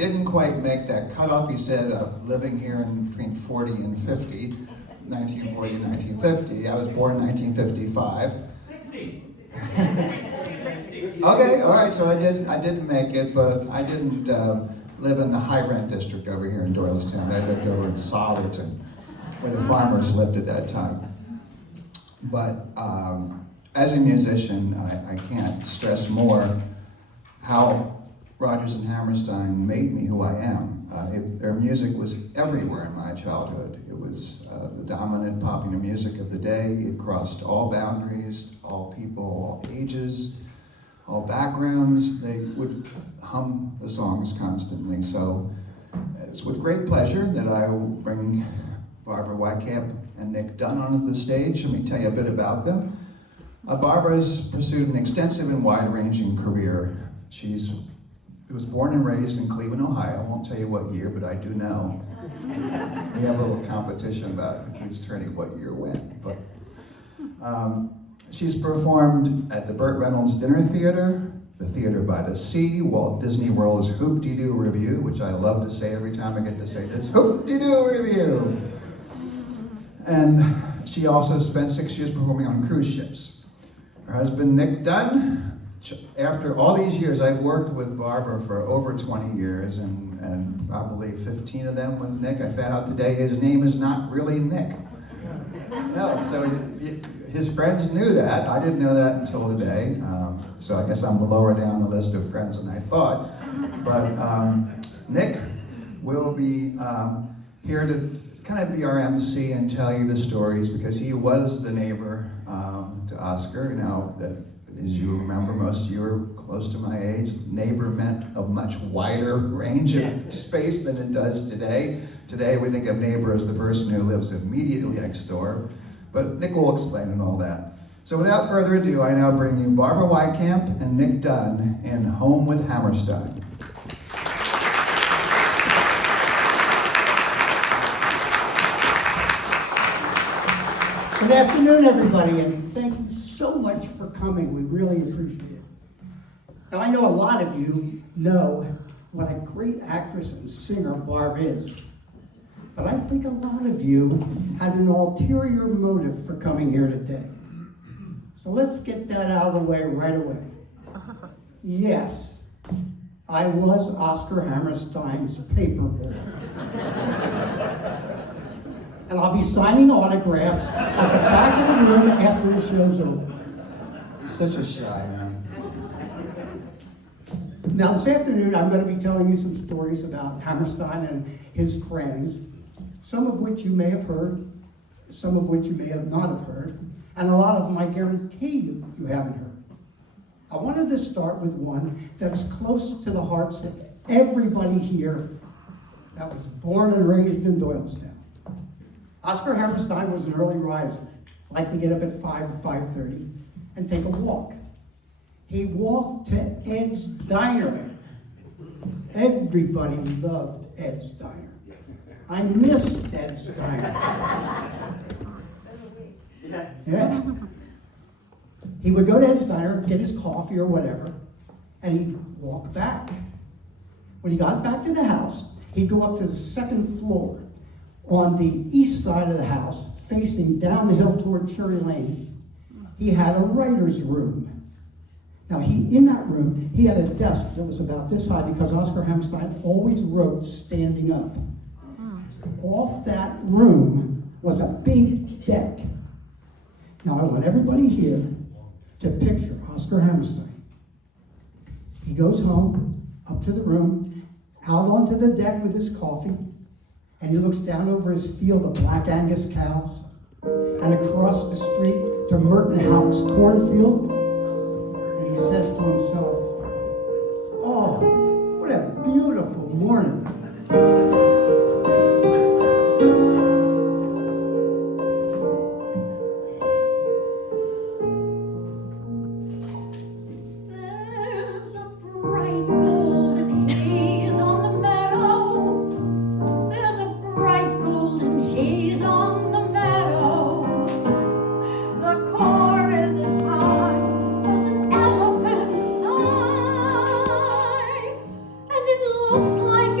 didn't quite make that cutoff. He said living here in between 40 and 50, 1940 and 1950. I was born in 1955. 60. Okay, all right, so I didn't make it, but I didn't live in the high rent district over here in Doylestown. I lived over in Solderton, where the farmers lived at that time. But as a musician, I can't stress more how Rodgers and Hammerstein made me who I am. Their music was everywhere in my childhood. It was the dominant popular music of the day. It crossed all boundaries, all people, all ages, all backgrounds. They would hum the songs constantly. So it's with great pleasure that I will bring Barbara Weikamp and Nick Dunn onto the stage. Let me tell you a bit about them. Barbara has pursued an extensive and wide-ranging career. She was born and raised in Cleveland, Ohio. I won't tell you what year, but I do know. We have a little competition about who's turning what year when. But she's performed at the Burt Reynolds Dinner Theater, the Theater by the Sea, Walt Disney World's Hoop-Dee-Doo Review, which I love to say every time I get to say this, Hoop-Dee-Doo Review. And she also spent 6 years performing on cruise ships. Her husband, Nick Dunn, after all these years, I've worked with Barbara for over 20 years and probably 15 of them with Nick. I found out today his name is not really Nick. No, so his friends knew that. I didn't know that until today. So I guess I'm lower down the list of friends than I thought. But Nick will be here to kind of be our MC and tell you the stories because he was the neighbor to Oscar. Now, that, as you remember, most of you are close to my age. Neighbor meant a much wider range of space than it does today. Today, we think of neighbor as the person who lives immediately next door. But Nick will explain and all that. So without further ado, I now bring you Barbara Weikamp and Nick Dunn in Home with Hammerstein. Good afternoon, everybody, and thank you so much for coming. We really appreciate it. Now, I know a lot of you know what a great actress and singer Barb is, but I think a lot of you had an ulterior motive for coming here today. So let's get that out of the way right away. Yes, I was Oscar Hammerstein's paper boy. And I'll be signing autographs at the back of the room after the show's over. Such a shy man. Now this afternoon I'm going to be telling you some stories about Hammerstein and his friends, some of which you may have heard, some of which you may have not have heard, and a lot of them I guarantee you haven't heard. I wanted to start with one that's close to the hearts of everybody here that was born and raised in Doylestown. Oscar Hammerstein was an early riser, liked to get up at 5 or 5:30 and take a walk. He walked to Ed's Diner. Everybody loved Ed's Diner. I miss Ed's Diner. Yeah. He would go to Ed's Diner, get his coffee or whatever, and he'd walk back. When he got back to the house, he'd go up to the second floor. On the east side of the house, facing down the hill toward Cherry Lane, he had a writer's room. Now, in that room, he had a desk that was about this high because Oscar Hammerstein always wrote standing up. Off that room was a big deck. Now, I want everybody here to picture Oscar Hammerstein. He goes home, up to the room, out onto the deck with his coffee, and he looks down over his field of black Angus cows and across the street to Merton Houck's cornfield. And he says to himself, "Oh, what a beautiful morning." There's a bright golden haze on the meadow. There's a bright golden haze on the meadow. The corn is as high as an elephant's eye, and it looks like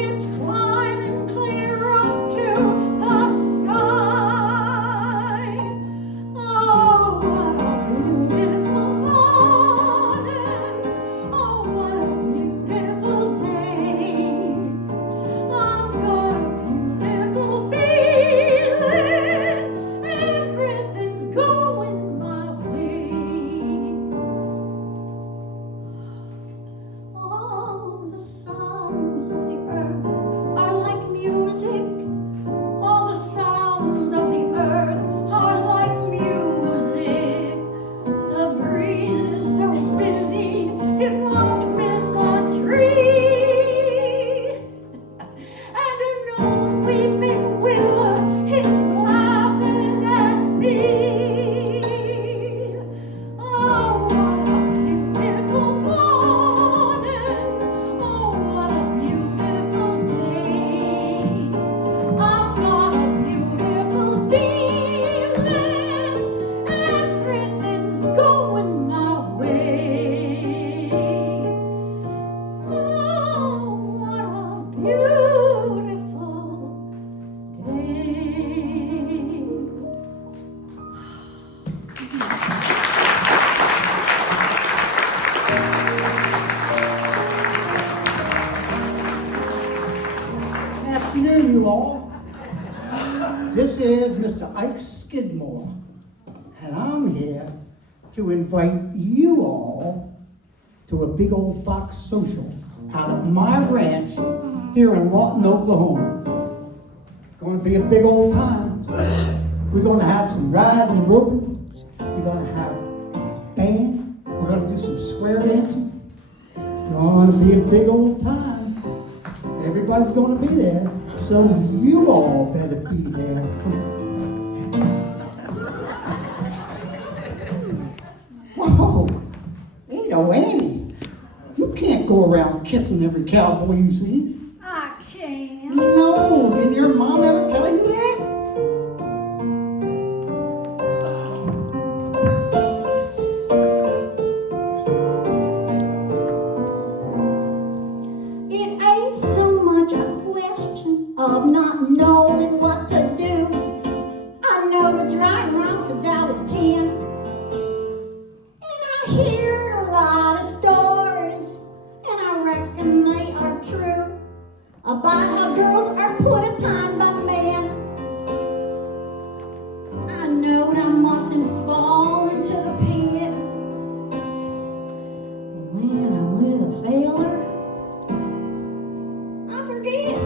afternoon, you all. This is Mr. Ike Skidmore, and I'm here to invite you all to a big old box social out at my ranch here in Lawton, Oklahoma. Going to be a big old time. We're going to have some riding and roping. We're going to have a band. We're going to do some square dancing. Going to be a big old time. Everybody's going to be there, so you all better be there. Whoa, hey, no, Annie, you can't go around kissing every cowboy you see. I can't. No, didn't your mom ever tell you that? It ain't so much a question of not knowing what to do. I know what's right and wrong since I was 10. And I heard a lot of stories, and I reckon they are true, about how girls are put upon by men. I know I mustn't fall into the pit. But when I'm with a failure, I forget.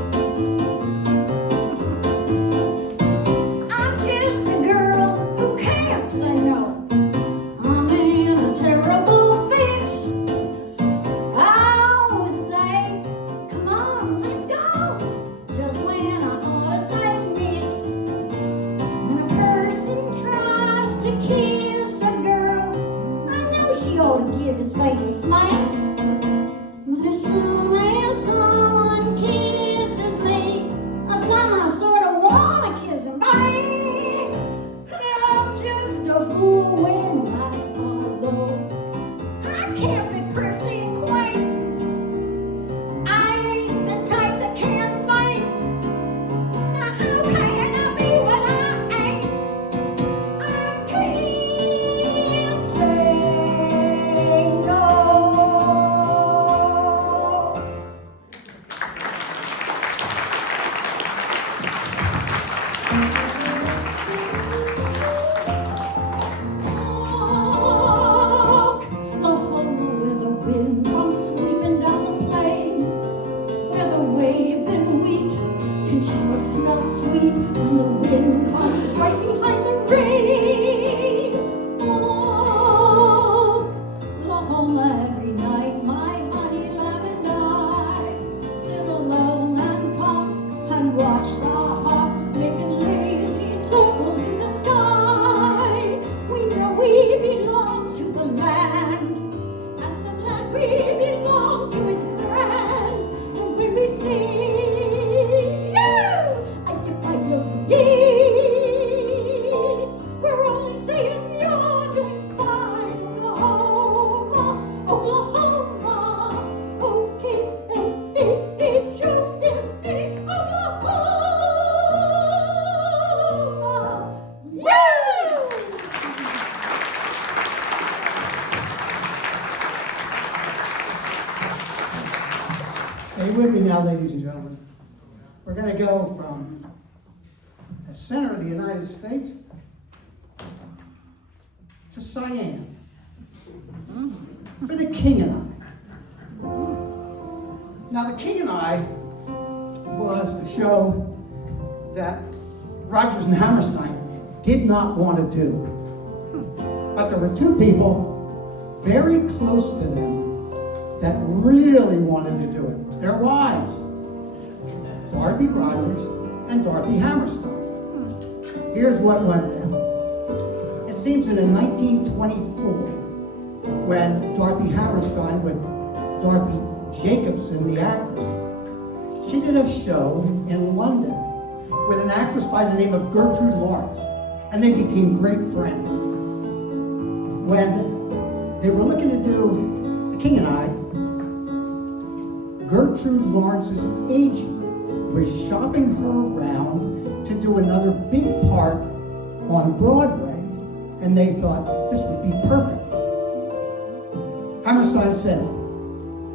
I'm just a girl who can't say no. I'm in a terrible fix. I always say, come on, let's go. Just when I ought to say mix. When a person tries to kiss a girl, I know she ought to give his face a smile. But as soon as someone kisses me, I somehow sort of want to kiss him back. I'm just a fool when lights are low. I can't be prissy and quaint. I ain't the type that can fight. Now how can I be what I ain't? I can't say no. Oklahoma, where the wind comes sweeping down the plain, where the waving wheat can sure smell sweet when the wind comes right behind the rain. Oklahoma, every night my honey lamb and I sit alone and talk and watch the hawk making lazy circles in the sky. We know we belong to the land, and the land we belong to is grand. And when we sing, we're only saying you're doing fine, Oklahoma, Oklahoma, O-K-L-A-H-O-M-A, Oklahoma. Woo! Stay with me now, ladies and gentlemen. We're going to go from the center of the United States to Siam for The King and I. Now, The King and I was a show that Rodgers and Hammerstein did not want to do. But there were two people very close to them that really wanted to do it. Their wives, Dorothy Rodgers and Dorothy Hammerstein. Here's what went down. It seems that in 1924, when Dorothy Hammerstein with Dorothy Jacobson, the actress, she did a show in London with an actress by the name of Gertrude Lawrence, and they became great friends. When they were looking to do The King and I, Gertrude Lawrence's agent was shopping her around to do another big part on Broadway, and they thought this would be perfect. Hammerstein said,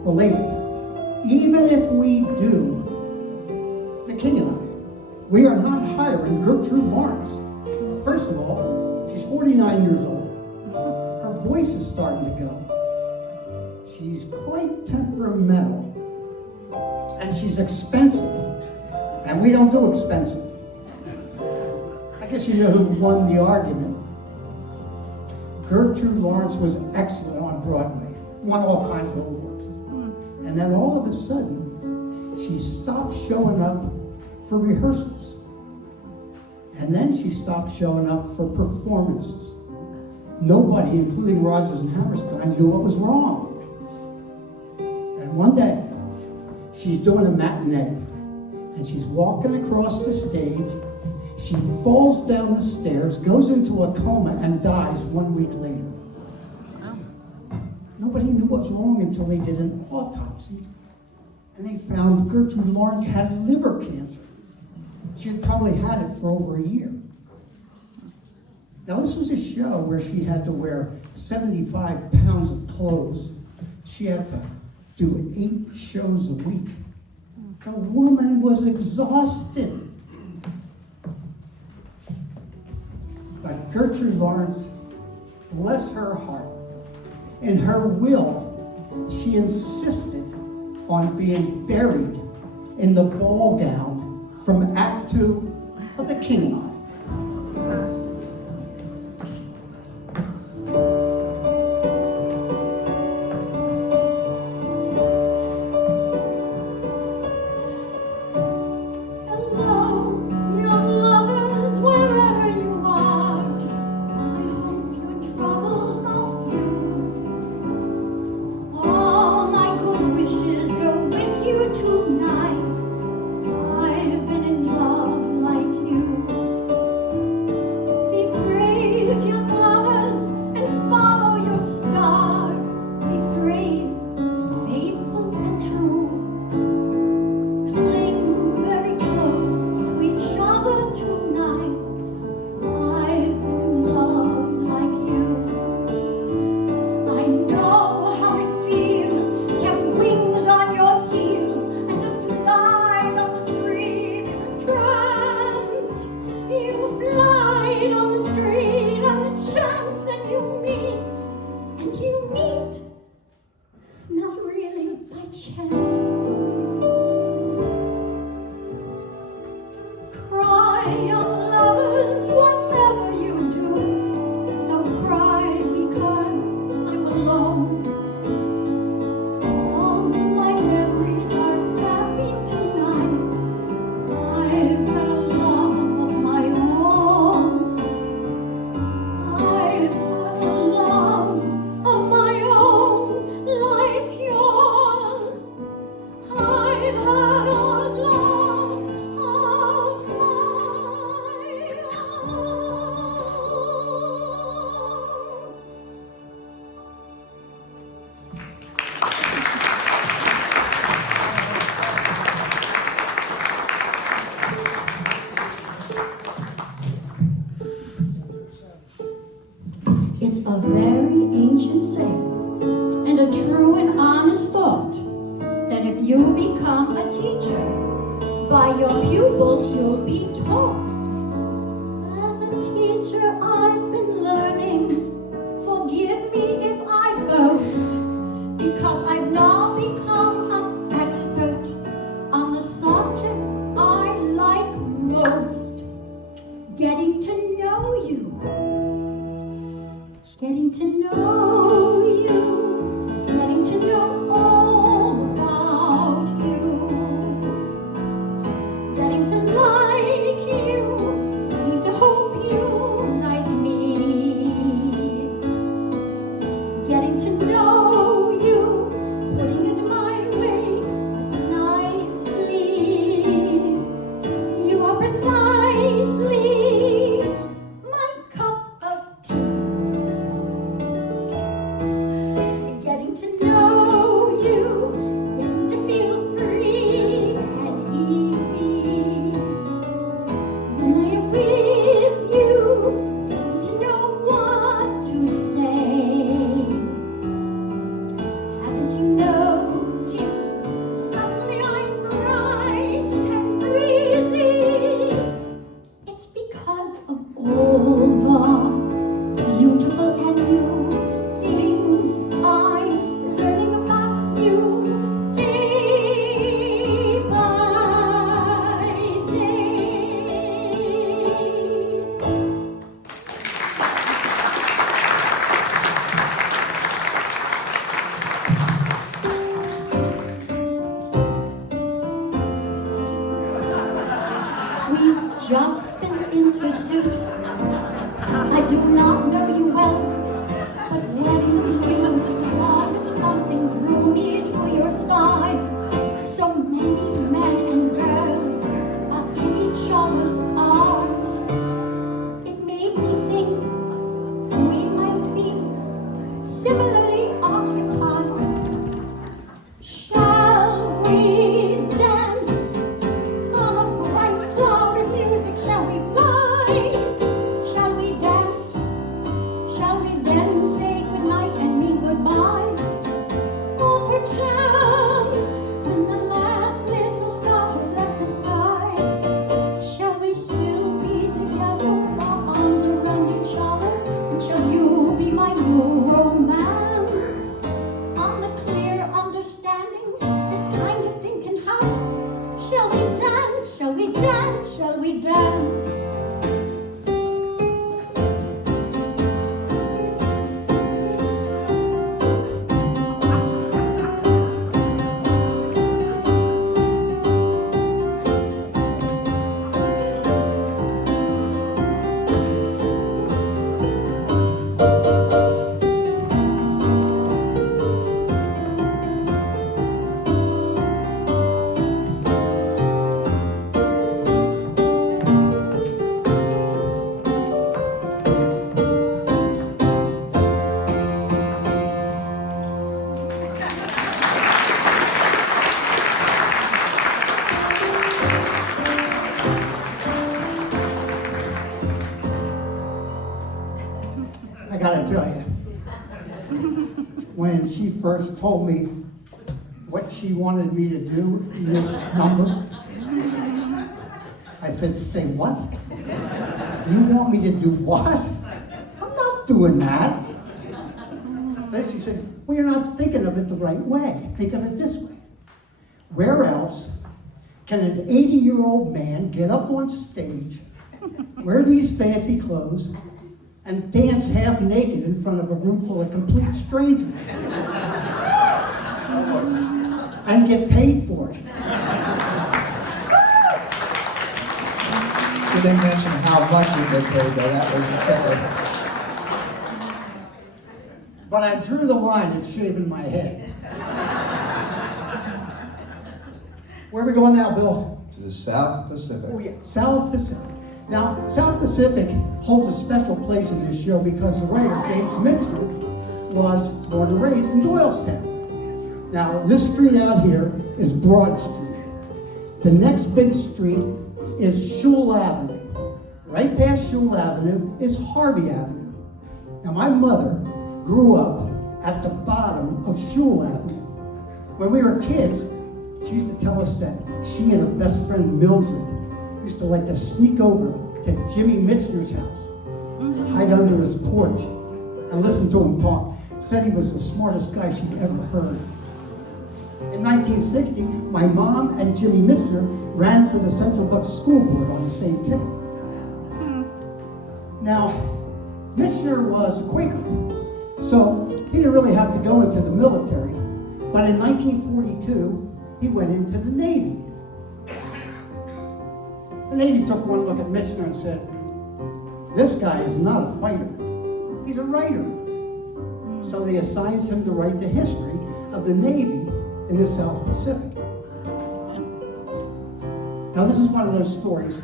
well, ladies, even if we do The King and We are not hiring Gertrude Lawrence. First of all, she's 49 years old. Her voice is starting to go. She's quite temperamental. And she's expensive. And we don't do expensive. I guess you know who won the argument. Gertrude Lawrence was excellent on Broadway. Won all kinds of awards. And then all of a sudden, she stopped showing up for rehearsals. And then she stopped showing up for performances. Nobody, including Rodgers and Hammerstein, knew what was wrong. And one day, she's doing a matinee, and she's walking across the stage. She falls down the stairs, goes into a coma, and dies 1 week later. Nobody knew what was wrong until they did an autopsy, and they found Gertrude Lawrence had liver cancer. She had probably had it for over a year. Now, this was a show where she had to wear 75 pounds of clothes. She had to do 8 shows a week. The woman was exhausted. But Gertrude Lawrence, bless her heart, in her will, she insisted on being buried in the ball gown from Act 2 of The King and I. It's a very ancient saying, and a true and honest thought, that if you become a teacher, by your pupils you'll be taught. As a teacher I've been learning, forgive me if I boast, because I've now become an expert on the subject I like most. Getting to know you. Getting to know you, getting to know all about you, getting to like you, getting to hope you like me. just been introduced. I do not know you well, but when the music started, something drew me to your side. So many men and girls are in each other's arms. It made me think we might be similarly occupied. Shall we dance on a bright cloud of music? Shall we fly? Shall we dance? Shall we then say goodnight and mean goodbye? Or perchance, when the last little star has left the sky, shall we still be together with our arms around each other? And shall you be my new romance? On the clear understanding this kind of thing can happen. Shall we dance? Shall we dance? Shall we dance? I gotta tell you, when she first told me what she wanted me to do in this number, I said, say what? You want me to do what? I'm not doing that. Then she said, well, you're not thinking of it the right way. Think of it this way. Where else can an 80-year-old man get up on stage, wear these fancy clothes, and dance half naked in front of a room full of complete strangers? And get paid for it. She didn't mention how much you get paid, though. That was better. But I drew the line at shaving my head. Where are we going now, Bill? To the South Pacific. Oh yeah, South Pacific. Now, South Pacific holds a special place in this show because the writer, James Mitchell, was born and raised in Doylestown. Now, this street out here is Broad Street. The next big street is Shule Avenue. Right past Shule Avenue is Harvey Avenue. Now, my mother grew up at the bottom of Shule Avenue. When we were kids, she used to tell us that she and her best friend Mildred used to like to sneak over to Jimmy Michener's house, hide under his porch, and listen to him talk. Said he was the smartest guy she'd ever heard. In 1960, my mom and Jimmy Michener ran for the Central Bucks School Board on the same ticket. Now, Michener was a Quaker, so he didn't really have to go into the military. But in 1942, he went into the Navy. The Navy took one look at Michener and said, this guy is not a fighter, he's a writer. So they assigned him to write the history of the Navy in the South Pacific. Now this is one of those stories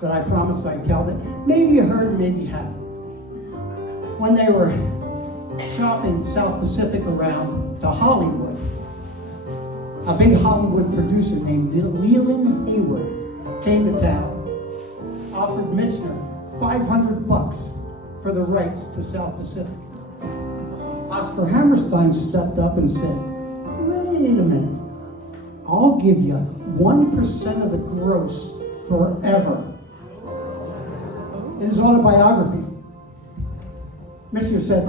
that I promised I'd tell that maybe you heard, maybe you haven't. When they were shopping South Pacific around to Hollywood, a big Hollywood producer named Leland Hayward came to town, offered Michener $500 for the rights to South Pacific. Oscar Hammerstein stepped up and said, wait a minute, I'll give you 1% of the gross forever. In his autobiography, Michener said,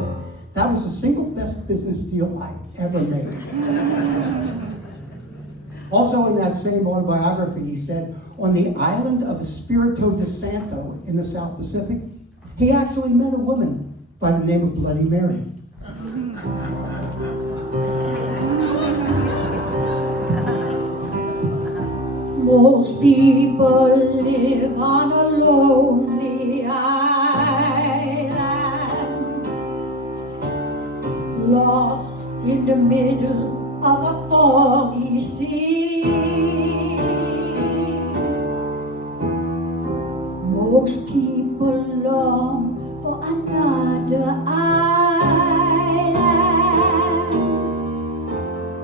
that was the single best business deal I ever made. Also in that same autobiography, he said, on the island of Espiritu de Santo in the South Pacific, he actually met a woman by the name of Bloody Mary. Most people live on a lonely island, lost in the middle of a foggy sea. Most people long for another island,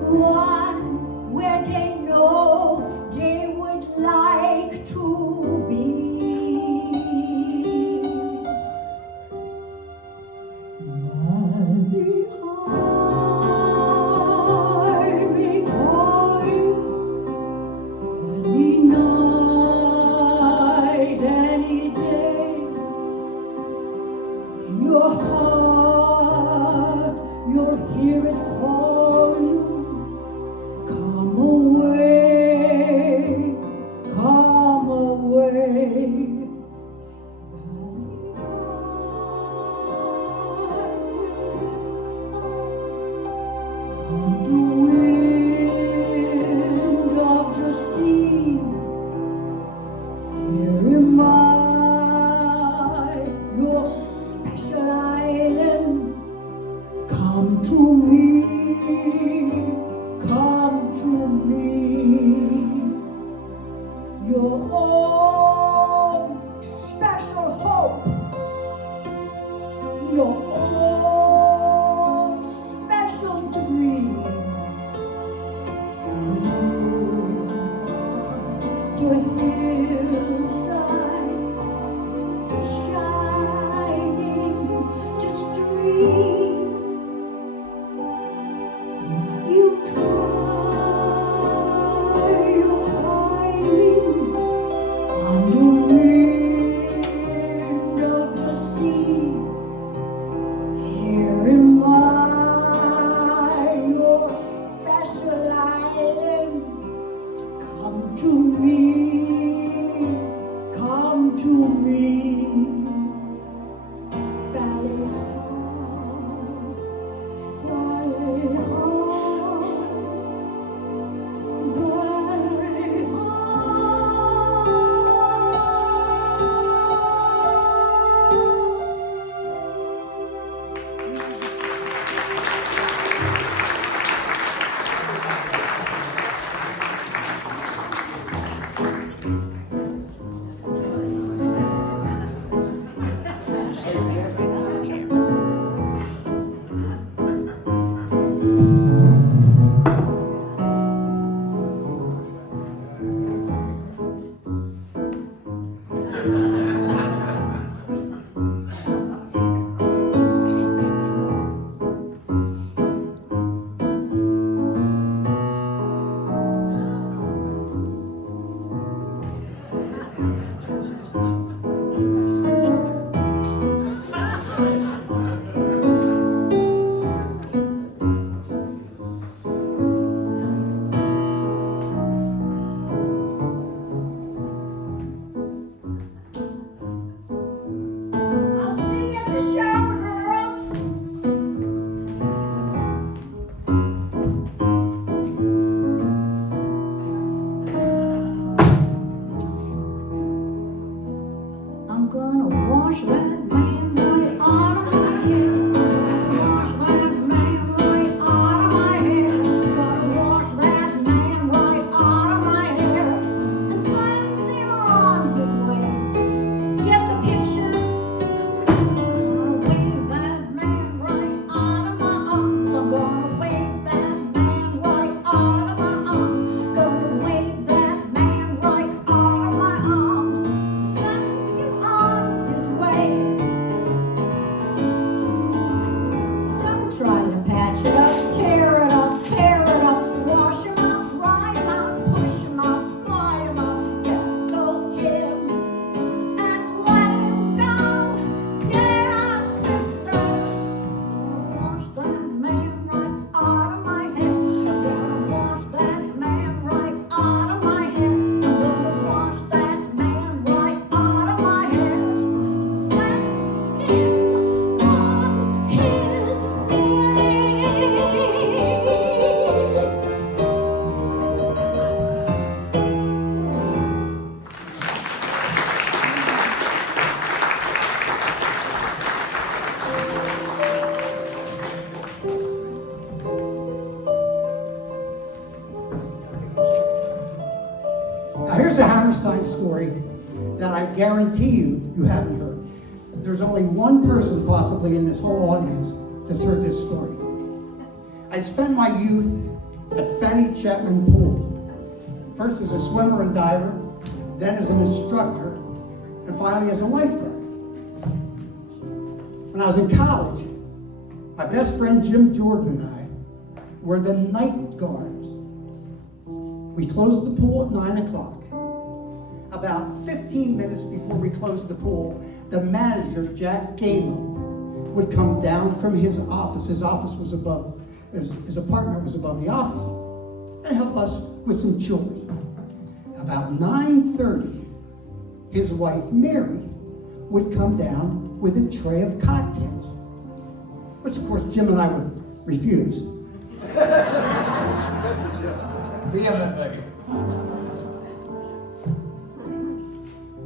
one where they know they would like to be. Any night, any day, in your heart, you'll hear it call you. Come away, come away. On the wind of the sea, here am I, your special island. Come to me, come to me. Your own special hope, your own special dream. The hillside shining to stream. If you try, you'll find me on the wind of the sea. Here am I, your special island. Come to me, come to me. Ballyhough, Now here's a Hammerstein story that I guarantee you haven't heard. There's only one person possibly in this whole audience that's heard this story. I spent my youth at Fanny Chapman Pool. First as a swimmer and diver, then as an instructor, and finally as a lifeguard. When I was in college, my best friend Jim Jordan and I were the night guards. We closed the pool at 9 o'clock. About 15 minutes before we closed the pool, the manager, Jack Gamo, would come down from his office. His apartment was above the office, and help us with some chores. About 9:30, his wife, Mary, would come down with a tray of cocktails, which of course Jim and I would refuse. Vehemently.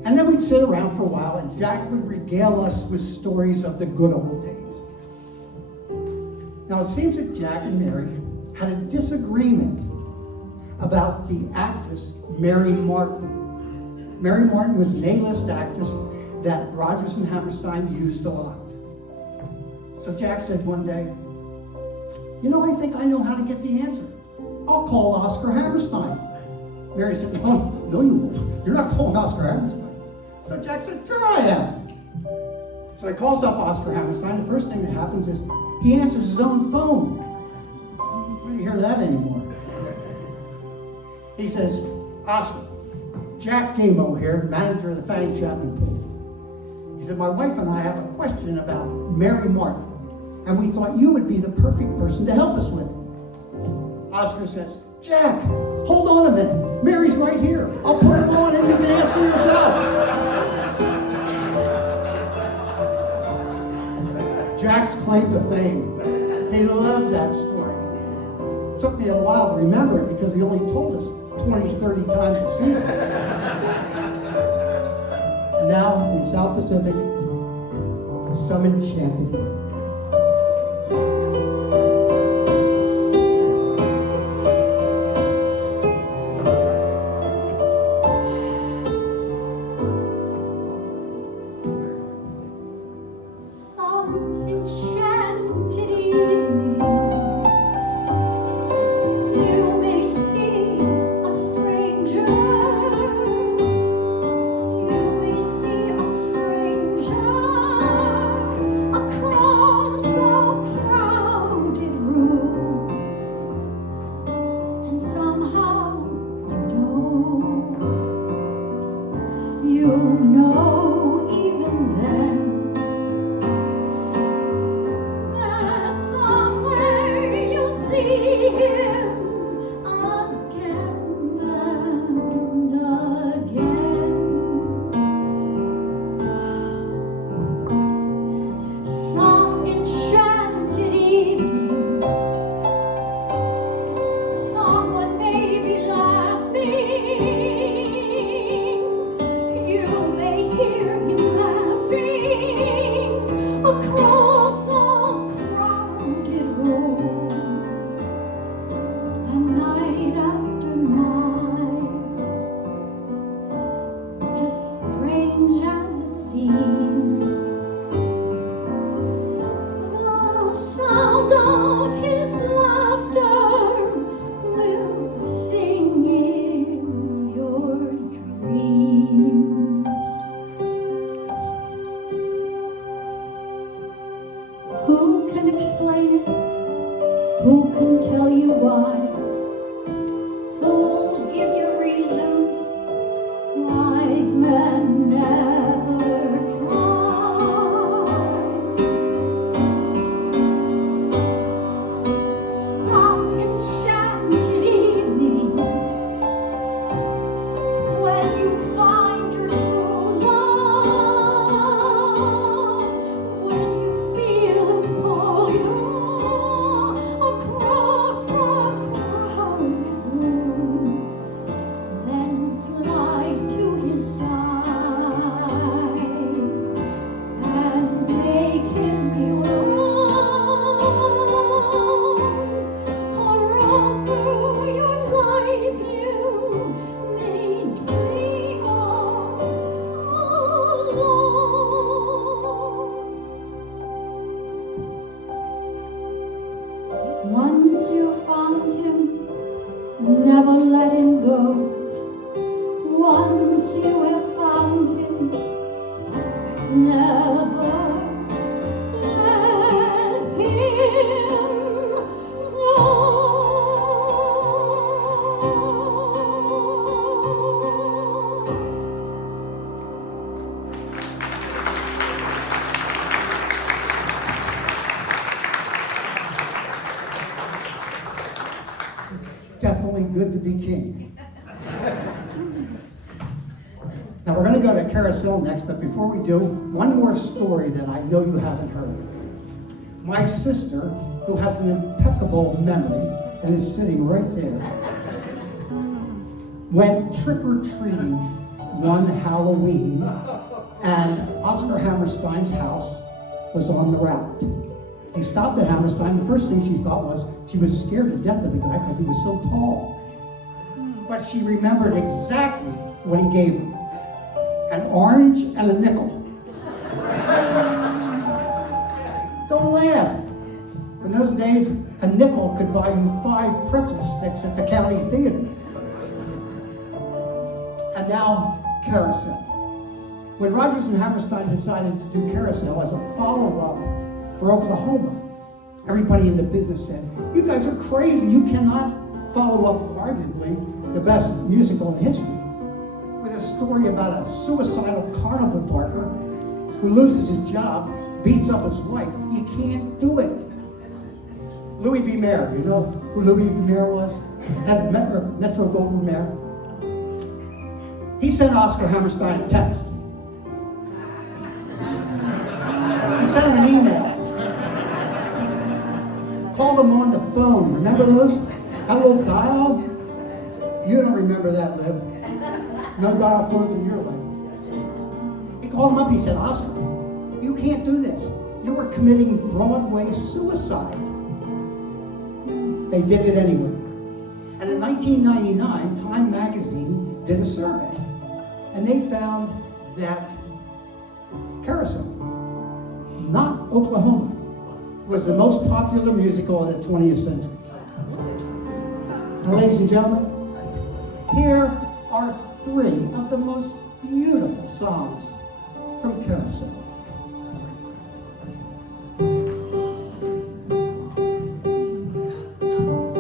And then we'd sit around for a while, and Jack would regale us with stories of the good old days. Now, it seems that Jack and Mary had a disagreement about the actress Mary Martin. Mary Martin was an A-list actress that Rodgers and Hammerstein used a lot. So Jack said one day, "You know, I think I know how to get the answer. I'll call Oscar Hammerstein." Mary said, "No, you won't. You're not calling Oscar Hammerstein." So Jack said, "Sure I am." So he calls up Oscar Hammerstein. The first thing that happens is he answers his own phone. We don't hear that anymore. He says, "Oscar, Jack Gamo here, manager of the Fanny Chapman Pool." He said, "My wife and I have a question about Mary Martin, and we thought you would be the perfect person to help us with it." Oscar says, "Jack, hold on a minute. Mary's right here. I'll put her on and you can ask her yourself." Jack's claim to fame. He loved that story. It took me a while to remember it because he only told us 20, 30 times a season. And now from South Pacific, some enchanted evening. Hear once you have found him, never let him go. Definitely good to be king. Now we're going to go to Carousel next, but before we do, one more story that I know you haven't heard. My sister, who has an impeccable memory and is sitting right there, went trick-or-treating one Halloween, and Oscar Hammerstein's house was on the route. He stopped at Hammerstein. The first thing she thought was she was scared to death of the guy because he was so tall. But she remembered exactly what he gave her. An orange and a nickel. Don't laugh. In those days, a nickel could buy you 5 pretzel sticks at the county theater. And now, Carousel. When Rodgers and Hammerstein decided to do Carousel as a follow-up for Oklahoma, everybody in the business said, "You guys are crazy. You cannot follow up arguably the best musical in history with a story about a suicidal carnival barker who loses his job, beats up his wife. You can't do it." Louis B. Mayer, you know who Louis B. Mayer was? That Metro Goldwyn Mayer. He sent Oscar Hammerstein a text. He sent him an email. Called him on the phone. Remember those? That little dial? You don't remember that, Liv. No dial phones in your life. He called him up and he said, "Oscar, you can't do this. You are committing Broadway suicide." They did it anyway. And in 1999, Time magazine did a survey. And they found that Carousel, not Oklahoma, was the most popular musical of the 20th century. Now, ladies and gentlemen, here are 3 of the most beautiful songs from Carousel.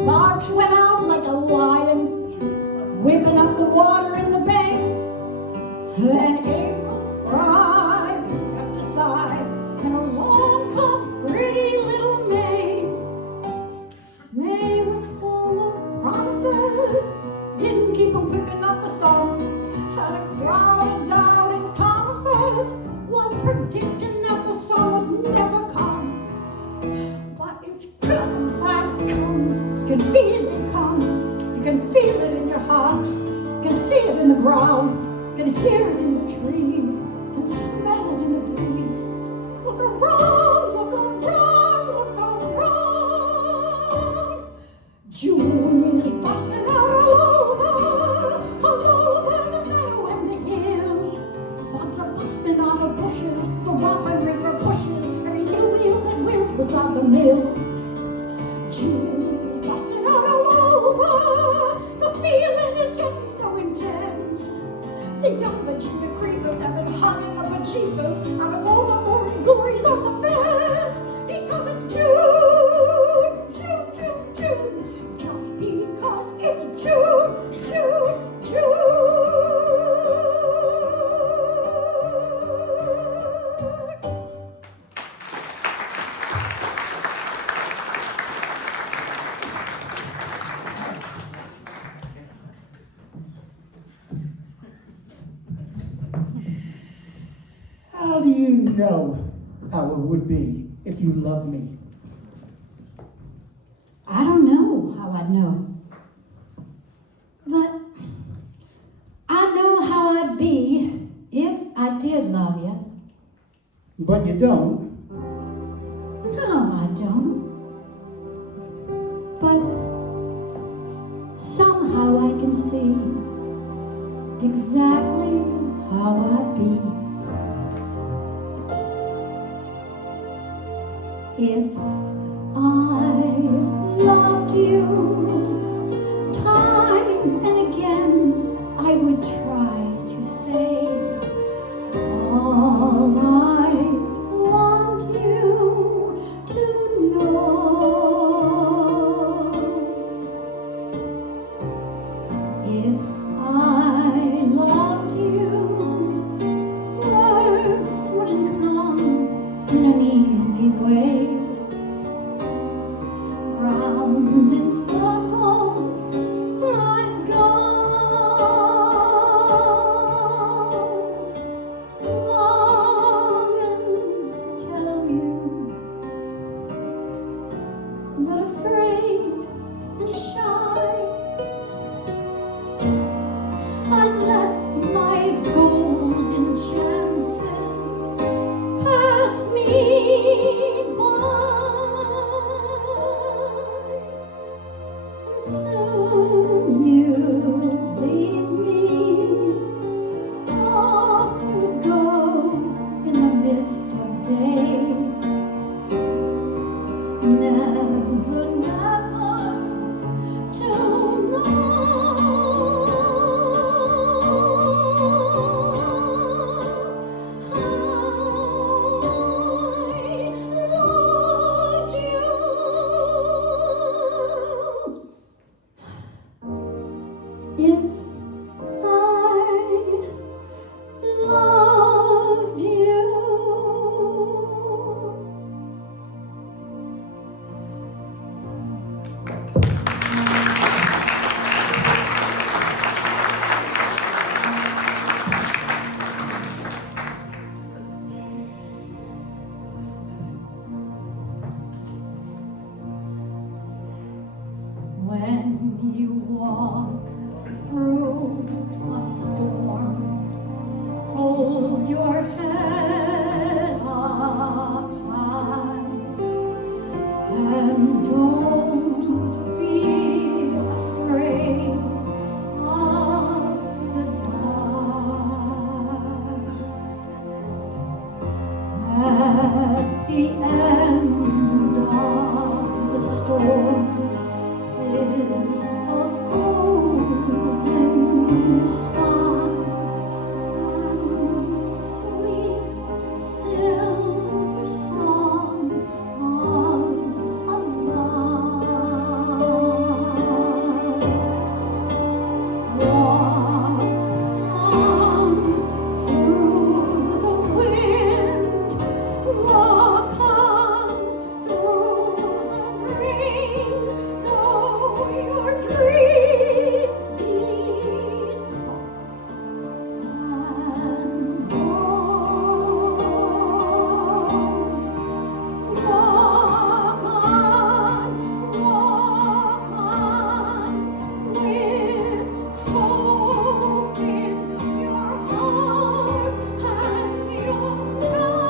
March went out like a lion, whipping up the water in the bank. Then April cried and stepped aside, and along come pretty little May. May was full of promises, didn't keep them quick enough for some. Had a crowd of doubting Thomases, was predicting that the sun would never come. But it's come, back come. You can feel it come. You can feel it in your heart. You can see it in the ground. You can hear it in the trees. You can smell it in the breeze. Look around, look around, look around. June is busting out all over the meadow and the hills. Buds are busting out of bushes. The Robin River pushes every little wheel that wheels beside the mill. June is busting out all over. The feeling is getting so intense. The young Virginia creepers have been hugging the bejeepers out of all the mooring gories on the fence. Because it's June, June, June, June. Just because it's June, June, June. How do you know how it would be if you love me? I don't know how I'd know. But I know how I'd be if I did love you. But you don't. No, I don't. But somehow I can see exactly how I'd be if I loved you. Time and again I would try let my golden chances pass me by. And soon you leave me, off you go in the midst of day. Never, never to know how I loved you. If I loved you. When you walk through a storm, hold your head up high, and don't be afraid of the dark. At the end of the storm is a golden sky and sweet silver song of love. Walk on through the wind, walk on through the rain, though your dreams be lost and gone. Walk on with hope in your heart, and you'll never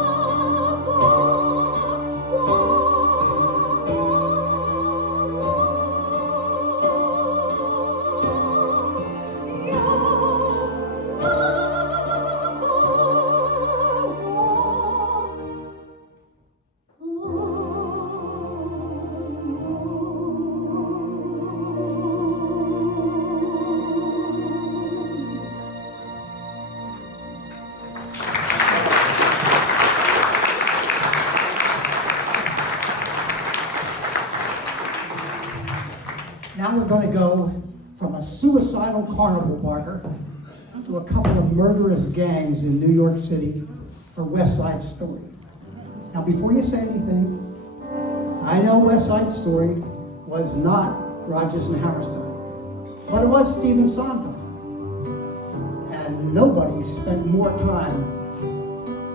Now we're going to go from a suicidal carnival barker to a couple of murderous gangs in New York City for West Side Story. Now before you say anything, I know West Side Story was not Rodgers and Hammerstein, but it was Stephen Sondheim. And nobody spent more time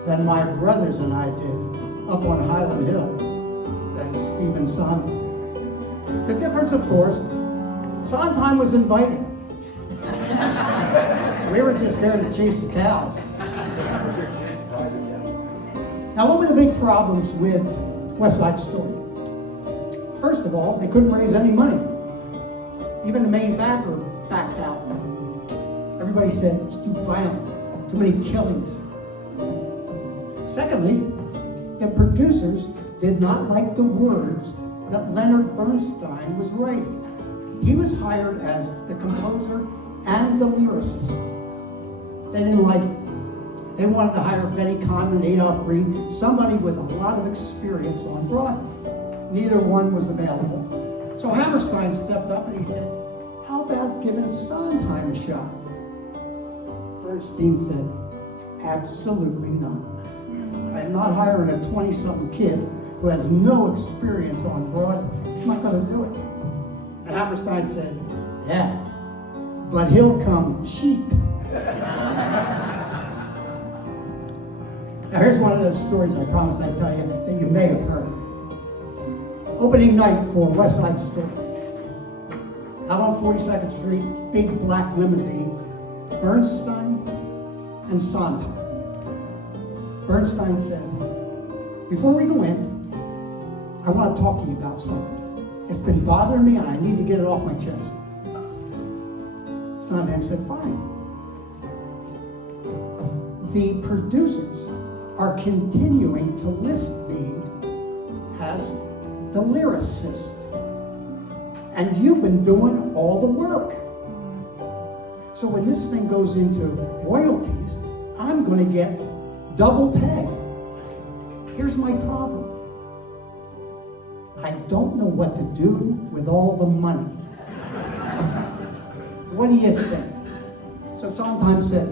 than my brothers and I did up on Highland Hill than Stephen Sondheim. The difference, of course, Sondheim was inviting. We were just there to chase the cows. Now, what were the big problems with West Side Story? First of all, they couldn't raise any money. Even the main backer backed out. Everybody said it's too violent, too many killings. Secondly, the producers did not like the words that Leonard Bernstein was writing. He was hired as the composer and the lyricist. They didn't like it. They wanted to hire Benny Condon, Adolph Green, somebody with a lot of experience on Broadway. Neither one was available. So Hammerstein stepped up and he said, how about giving Sondheim a shot? Bernstein said, absolutely not. I'm not hiring a 20-something kid who has no experience on Broadway. I'm not going to do it. And Hammerstein said, yeah, but he'll come cheap. Now here's one of those stories I promised I'd tell you that you may have heard. Opening night for West Side Story. Out on 42nd Street, big black limousine. Bernstein and Sondheim. Bernstein says, before we go in, I want to talk to you about something. It's been bothering me and I need to get it off my chest. Sondheim said, fine. The producers are continuing to list me as the lyricist. And you've been doing all the work. So when this thing goes into royalties, I'm going to get double pay. Here's my problem. I don't know what to do with all the money. What do you think? So Sondheim said,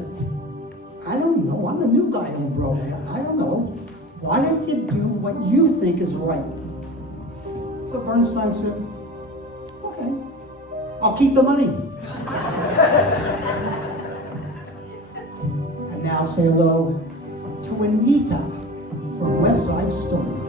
I don't know. I'm the new guy on Broadway. I don't know. Why don't you do what you think is right? So Bernstein said, okay, I'll keep the money. And now say hello to Anita from West Side Story.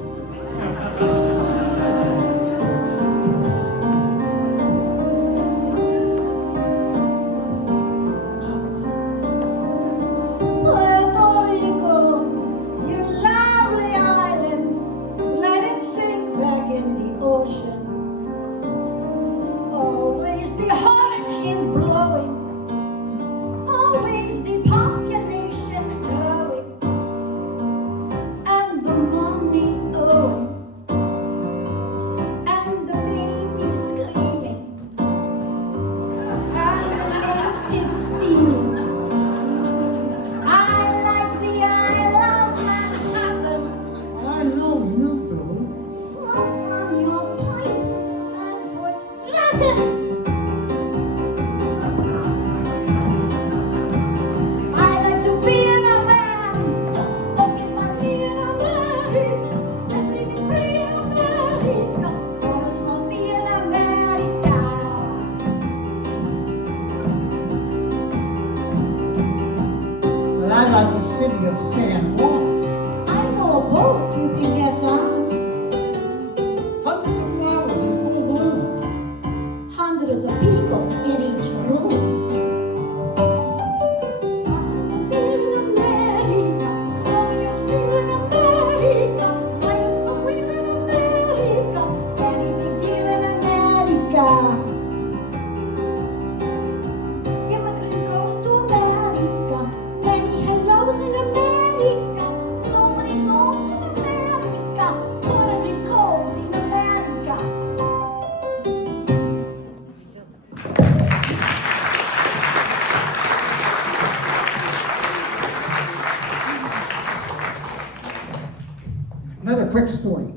Another quick story.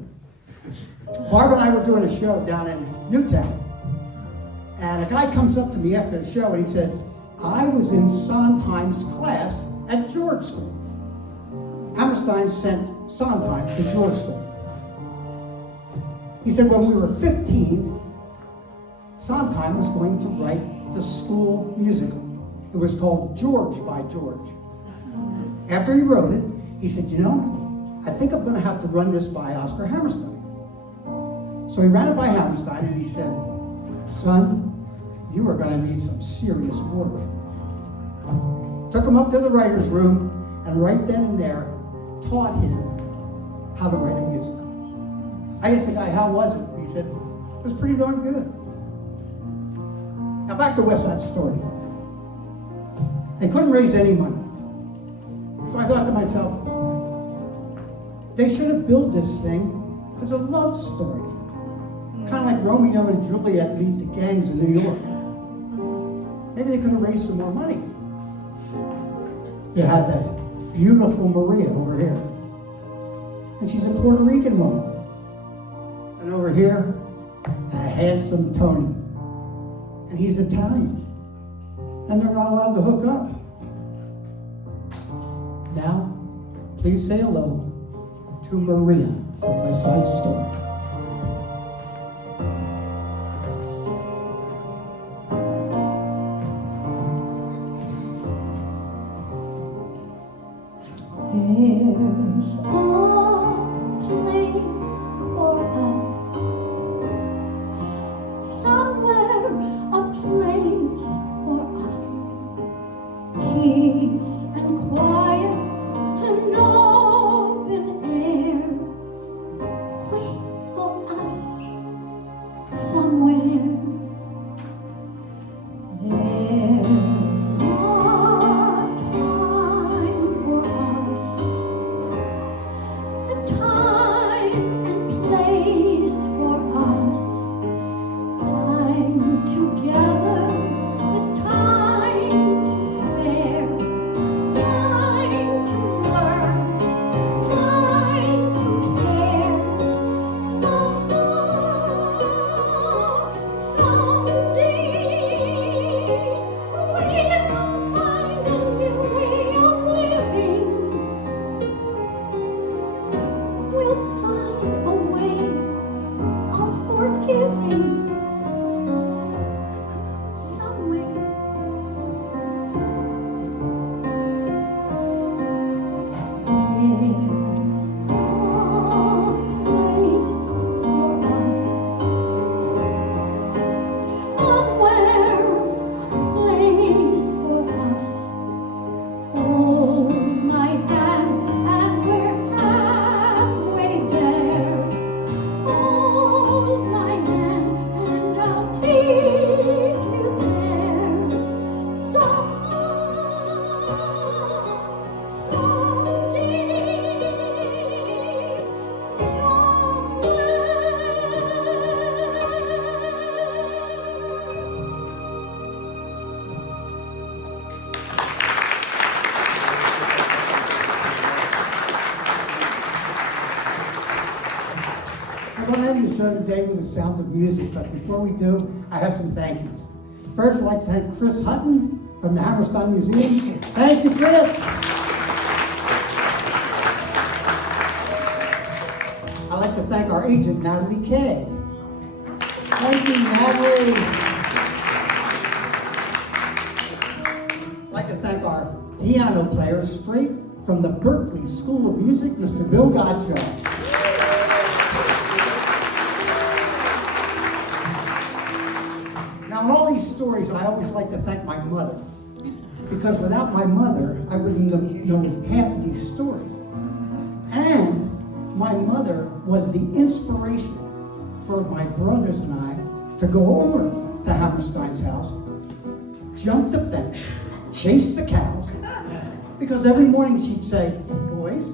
Barbara and I were doing a show down in Newtown. And a guy comes up to me after the show and he says, I was in Sondheim's class at George School. Hammerstein sent Sondheim to George School. He said when we were 15, Sondheim was going to write the school musical. It was called George by George. After he wrote it, he said, you know, I think I'm going to have to run this by Oscar Hammerstein. So he ran it by Hammerstein and he said, son, you are going to need some serious work. Took him up to the writer's room and right then and there taught him how to write a musical. I asked the guy, how was it? He said, it was pretty darn good. Now back to West Side Story. They couldn't raise any money. So I thought to myself, they should have built this thing as a love story. Kind of like Romeo and Juliet meet the gangs in New York. Maybe they could have raised some more money. You had the beautiful Maria over here. And she's a Puerto Rican woman. And over here, the handsome Tony. And he's Italian. And they're not allowed to hook up. Now, please say hello to Maria from West Side Story. There's a place for us, somewhere a place for us. peace and quiet and open air. Wait for us somewhere. There's not time for us, the time and place for us, time together with time to spare, time to learn, time to care. Somehow, someday, we'll find a new way of living. We'll find a way of forgiving somewhere. There's a place for us somewhere, a place for us. Hold my hand and we're halfway there. Hold my hand and I'll take you there. Somehow, someday, I'm going to end the show today with the sound of music, but before we do, I have some thank yous. First, I'd like to thank Chris Hutton from the Hammerstein Museum. Thank you, Chris. I'd like to thank our agent, Natalie Kay. Thank you, Natalie. I'd like to thank our piano player, straight from the Berklee School of Music, Mr. Bill Gottschalk. Now, in all these stories, I always like to thank my mother, because without my mother, I wouldn't have known half of these stories. And my mother was the inspiration for my brothers and I to go over to Hammerstein's house, jump the fence, chase the cows, because every morning she'd say, "Boys,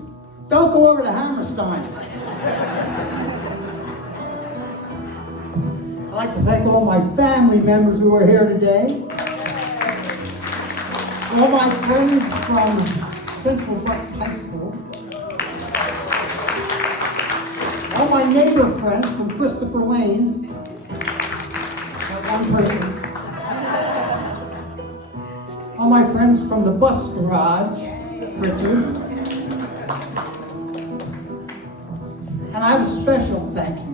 don't go over to Hammerstein's." I'd like to thank all my family members who are here today. All my friends from Central Bucks High School. All my neighbor friends from Christopher Lane. That one person. All my friends from the bus garage, Richard. And I have a special thank you.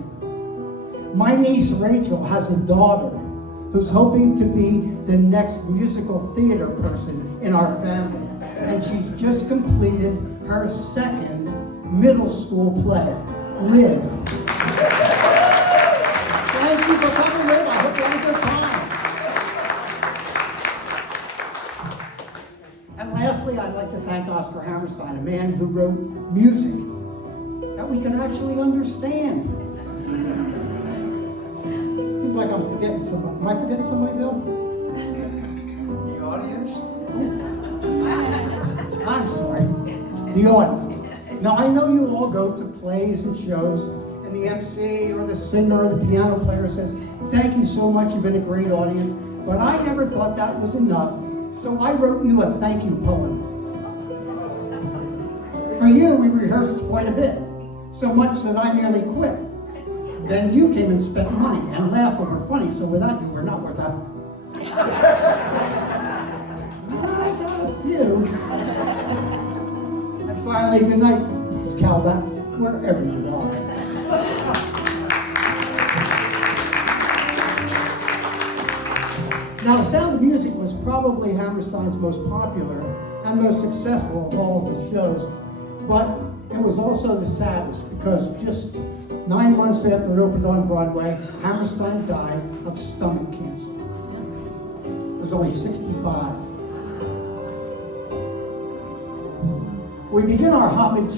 My niece Rachel has a daughter who's hoping to be the next musical theater person in our family. And she's just completed her second middle school play, Live. Thank you for coming, Liv. I hope you had a good time. And lastly, I'd like to thank Oscar Hammerstein, a man who wrote music that we can actually understand. Seems like I'm forgetting somebody. Am I forgetting somebody, Bill? The audience? I'm sorry. The audience. Now, I know you all go to plays and shows, and the MC or the singer or the piano player says, "Thank you so much, you've been a great audience." But I never thought that was enough, so I wrote you a thank you poem. For you, we rehearsed quite a bit, so much that I nearly quit. Then you came and spent money and laughed when we're funny, so without you, we're not worth a... I got a few. And finally, good night, Mrs. Calback, wherever you are. Now, The Sound of Music was probably Hammerstein's most popular and most successful of all of his shows, but it was also the saddest because just 9 months after it opened on Broadway, Hammerstein died of stomach cancer. He was only 65. We begin our homage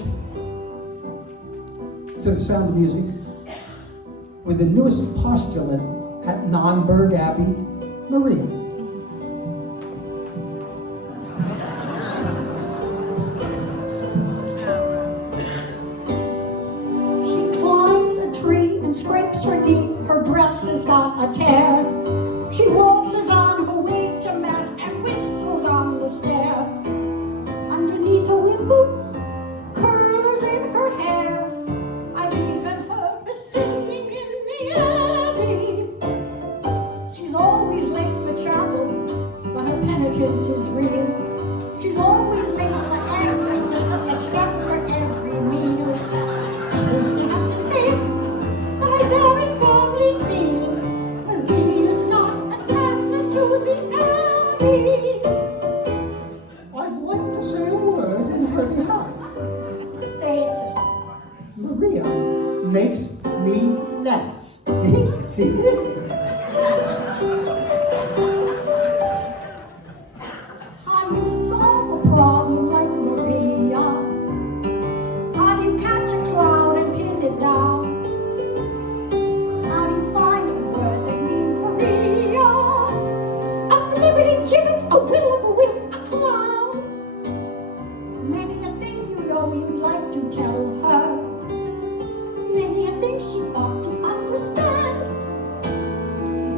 to the sound of music with the newest postulate at Non-Berg Abbey, Maria. She climbs a tree and scrapes her knee. Her dress has got a tear. She waltzes on her way to mass and whistles on the stair. Underneath her wimple, curlers in her hair. I've even heard her singing in the abbey. She's always late for chapel, but her penitence is real. She's always late for everything except for every meal. I hate to have to say it, but I very firmly feel Maria's not a dancer to the abbey. I'd like to say a word in her behalf. Say it, sister. Maria makes me laugh. How do you solve a problem like Maria? How do you catch a cloud and pin it down? How do you find a word that means Maria? A flippity gibbet, a will-o'-the-wisp, a clown. Many a thing you know you'd like to tell her. Many a thing she ought to understand.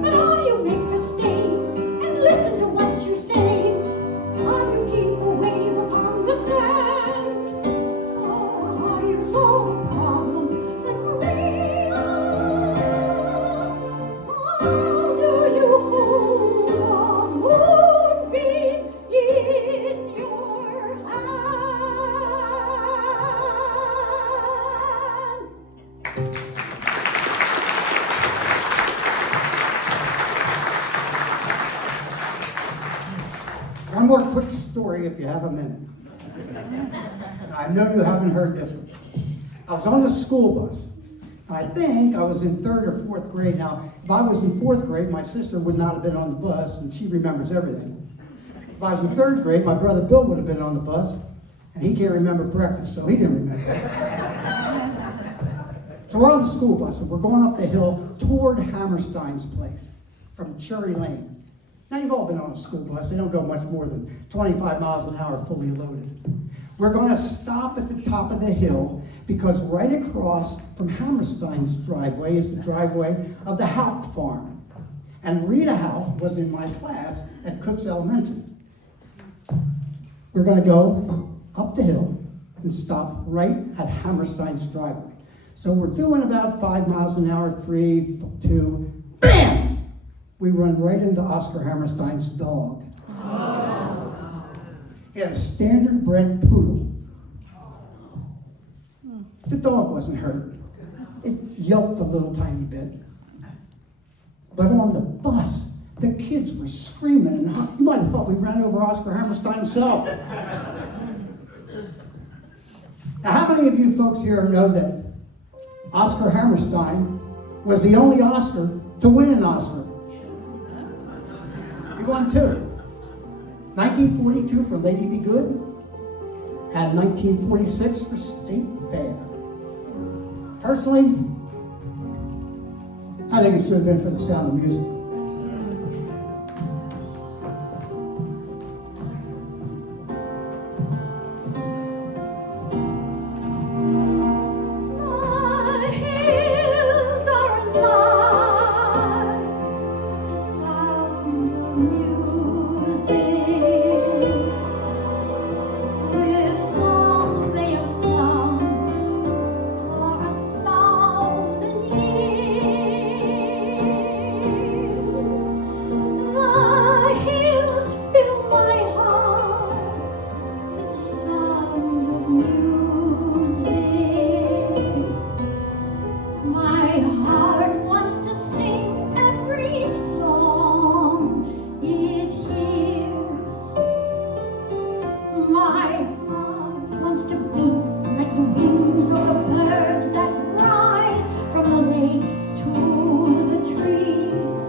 But how do you make her stay and listen to what you say? How do you keep a wave upon the sand? Oh, how do you solve a problem like Maria? How do you hold a moonbeam in your hand? One more quick story if you have a minute. I know you haven't heard this one. I was on the school bus. I think I was in 3rd or 4th grade. Now, if I was in 4th grade, my sister would not have been on the bus, and she remembers everything. If I was in 3rd grade, my brother Bill would have been on the bus, and he can't remember breakfast, so he didn't remember it. So we're on the school bus, and we're going up the hill toward Hammerstein's place from Cherry Lane. Now, you've all been on a school bus. They don't go much more than 25 miles an hour fully loaded. We're going to stop at the top of the hill because right across from Hammerstein's driveway is the driveway of the Haupt farm. And Rita Haupt was in my class at Cook's Elementary. We're going to go up the hill and stop right at Hammerstein's driveway. So we're doing about 5 miles an hour, 3, 2, bam! We run right into Oscar Hammerstein's dog. Oh. He had a standard bred poodle. The dog wasn't hurt. It yelped a little tiny bit. But on the bus, the kids were screaming, and you might have thought we ran over Oscar Hammerstein himself. Now, how many of you folks here know that Oscar Hammerstein was the only Oscar to win an Oscar? He won 2. 1942 for Lady Be Good, and 1946 for State Fair. Personally, I think it should have been for The Sound of Music. My hills are alive with the sound of music, with songs they have sung for 1,000 years. The hills fill my heart with the sound of music. My heart wants to sing every song it hears. My heart wants to beat like the wings of the birds that rise from the lakes to the trees.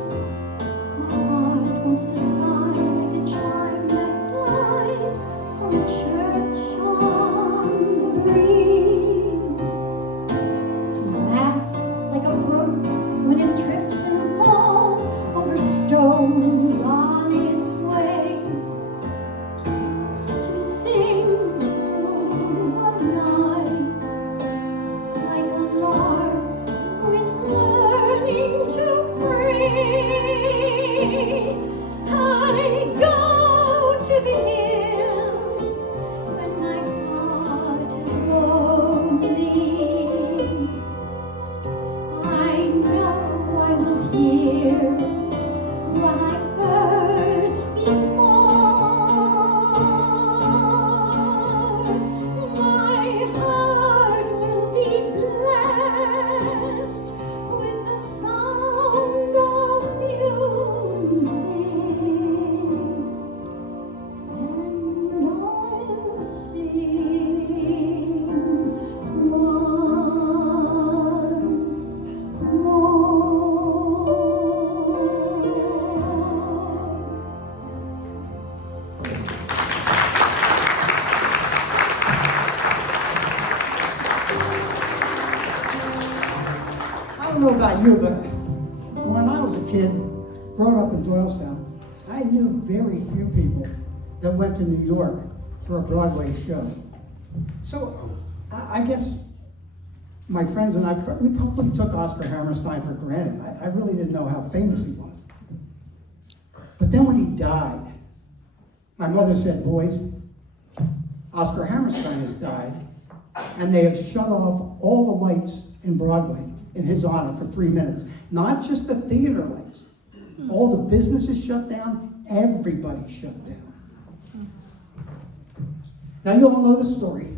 My heart wants to sigh like a chime that flies from a church on about you, but when I was a kid, growing up in Doylestown, I knew very few people that went to New York for a Broadway show. So I guess my friends and I, we probably took Oscar Hammerstein for granted. I really didn't know how famous he was. But then when he died, my mother said, boys, Oscar Hammerstein has died, and they have shut off all the lights in Broadway in his honor for 3 minutes. Not just the theater lights. All the businesses shut down, everybody shut down. Now you all know the story.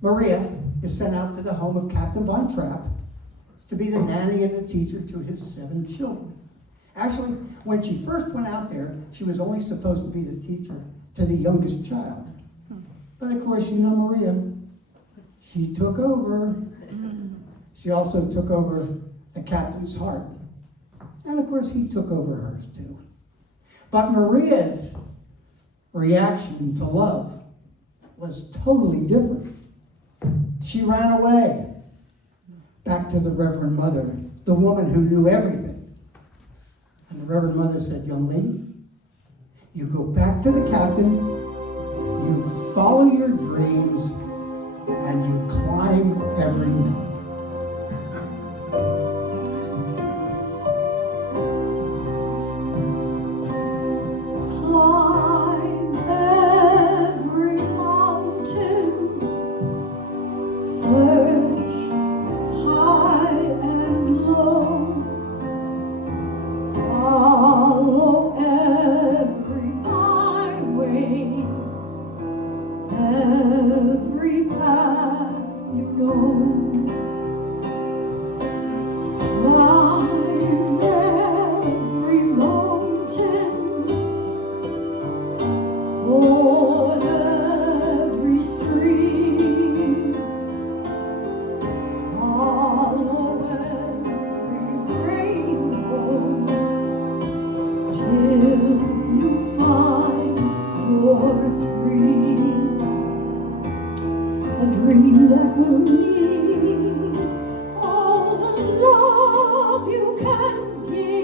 Maria is sent out to the home of Captain Von Trapp to be the nanny and the teacher to his 7 children. Actually, when she first went out there, she was only supposed to be the teacher to the youngest child. But of course, you know Maria. She took over. She also took over the captain's heart. And of course, he took over hers too. But Maria's reaction to love was totally different. She ran away back to the Reverend Mother, the woman who knew everything. And the Reverend Mother said, young lady, you go back to the captain, you follow your dreams, and you climb every mountain. Climb every mountain, search high and low, follow every byway, every path you know. Climb every mountain, ford every stream, follow every rainbow, till you find your dream, a dream that will need all the love you can give.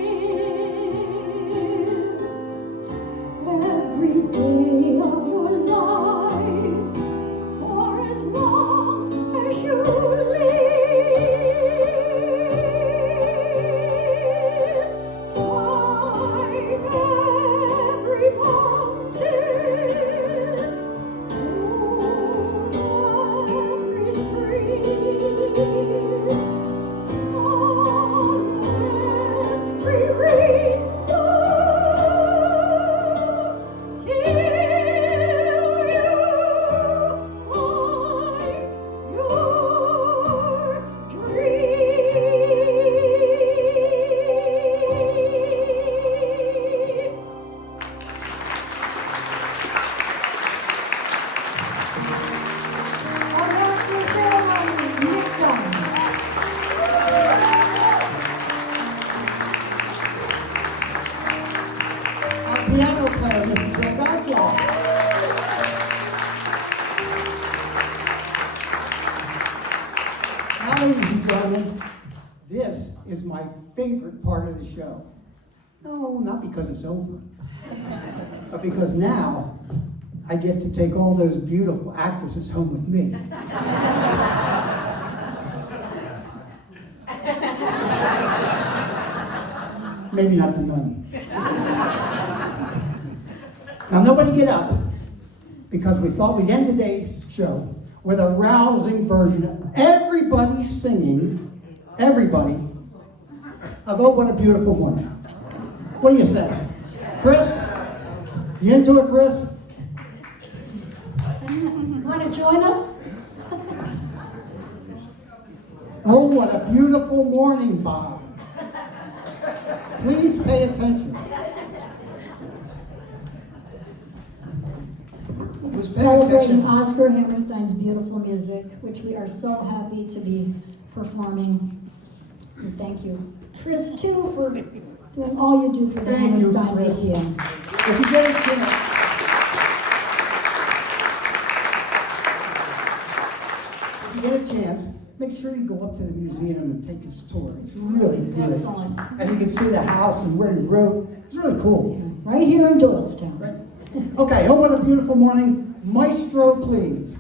Every day of your life, for as long as you live. Climb every mountain, ford every stream, follow every rainbow, till you find your dream. Our master of ceremony, Nick Dunn. Our piano player, Mr. Bill Gottschalk. Now, ladies and gentlemen, this is my favorite part of the show. No, not because it's over, but because now I get to take all those beautiful actresses home with me. Maybe not the nun. Now, nobody get up, because we thought we'd end today's show with a rousing version of everybody singing, everybody, of Oh, What a Beautiful Morning. What do you say? Chris? You into it, Chris? Want to join us? Oh, what a beautiful morning, Bob. Please pay attention. Pay Celebrating attention. Oscar Hammerstein's beautiful music, which we are so happy to be performing. And thank you, Chris, too, for doing all you do for the Thank you, Hammerstein Chris. Museum. If you get a chance, if you get a chance, make sure you go up to the museum and take his tour. It's really good. Excellent. And you can see the house and where he wrote. It's really cool. Right here in Doylestown. Right? Okay, oh, what a beautiful morning. Maestro, please.